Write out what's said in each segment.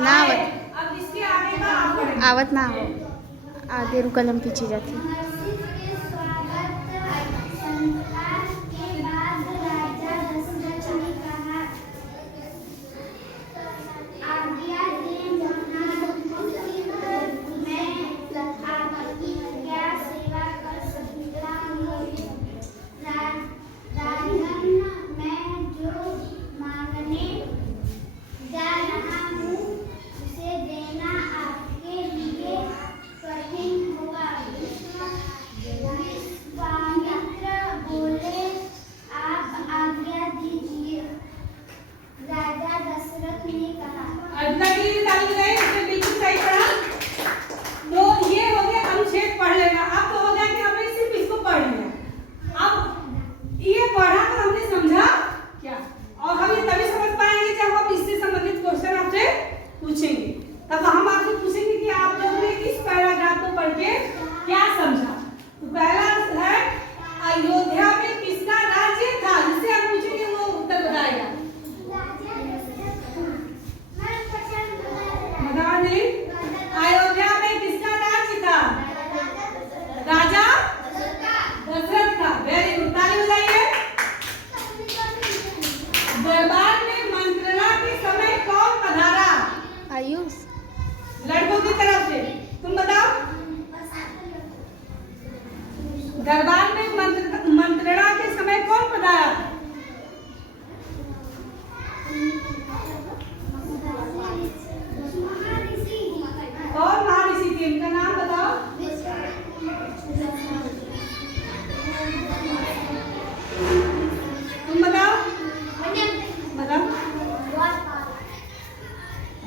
ना अब इसके आगे का आप पढ़ेंगे। आवत ना हो आगे रू कलम पीछे जाती। तब हम आपसे पूछेंगे कि आप लोगों ने इस पैराग्राफ को पढ़ के क्या समझा। तो पहला है अयोध्या में किसका राज्य था, जिससे हम पूछेंगे वो उत्तर बताएगा। बताओ अयोध्या में किसका राज्य था? राजा दशरथ का। वेरी गुड, ताली बजाइए। दरबार में मंत्रणा के समय कौन पधारा? आयुष लड़कों की तरफ से तुम बताओ। दरबार में मंत्रणा के समय कौन पधारा? कौन महर्षि थे, इनका नाम बताओ। तुम बताओ। बताओ।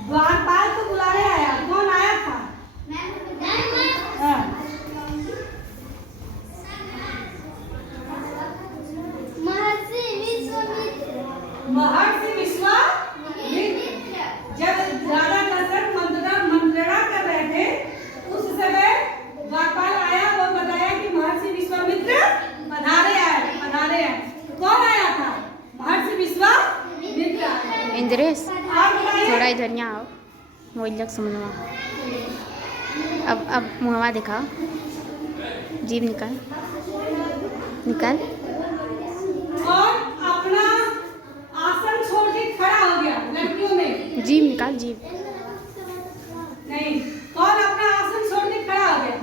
द्वारपाल को बुलाने आया, कौन आया था? हाँ। महर्षि विश्वामित्र। जब राजा दशरथ मंत्रणा कर रहे थे उस समय द्वारपाल आया, वो बताया कि महर्षि विश्वामित्र पधारे आए। कौन आया था? महर्षि विश्वामित्र। इंद्रेश थोड़ा इधर यहाँ आओ, मोबाइल लग समझवा। अब मुहवा दिखाओ, जीभ निकाल निकाल। और अपना आसन छोड़ के खड़ा हो गया लड़कियों में। जीभ निकाल, जीभ नहीं, कौन अपना आसन छोड़ के खड़ा हो गया?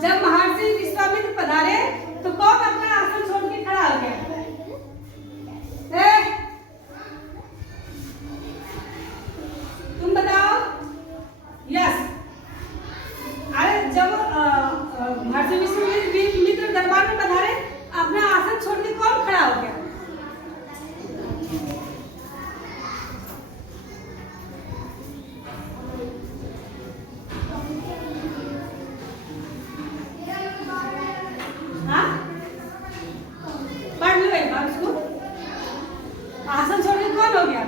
जब महर्षि विश्वामित्र पधारे तो कौन अपना आसन छोड़ के खड़ा हो गया? तुम बताओ। यस, अरे जब महर्षि विश्वामित्र दरबार में पधारे, अपना आसन छोड़ के कौन खड़ा हो गया? हाँ, पढ़ लो एक बार उसको। आसन छोड़ के कौन हो गया?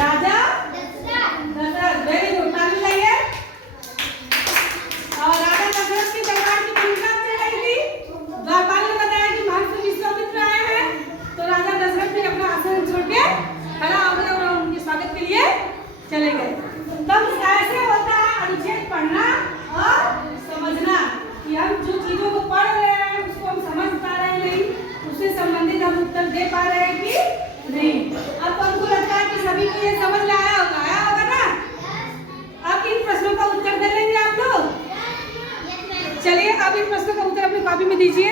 राजा दशरथ। वेरी गुड, ताली बजाइए। और राजा दशरथ की दरबार की मंत्रणा चल रही थी। द्वारपाल ने बताया कि महर्षि विश्वामित्र आए हैं, तो राजा दशरथ ने अपना आसन छोड़ के खड़ा हो गए और उनके स्वागत के लिए चले गए। तब ऐसे होता है अनुच्छेद पढ़ना और समझना, कि हम जो चीजों को पढ़ रहे हैं उसको हम समझ पा रहे हैं नहीं, उससे संबंधित हम उत्तर दे पा रहे हैं कि नहीं। अब हमको लगता है कि सभी को ये समझ में आया होगा ना? अब इन प्रश्नों का उत्तर दे लेंगे आप लोग। चलिए अब इन प्रश्नों का उत्तर अपनी कॉपी में दीजिए।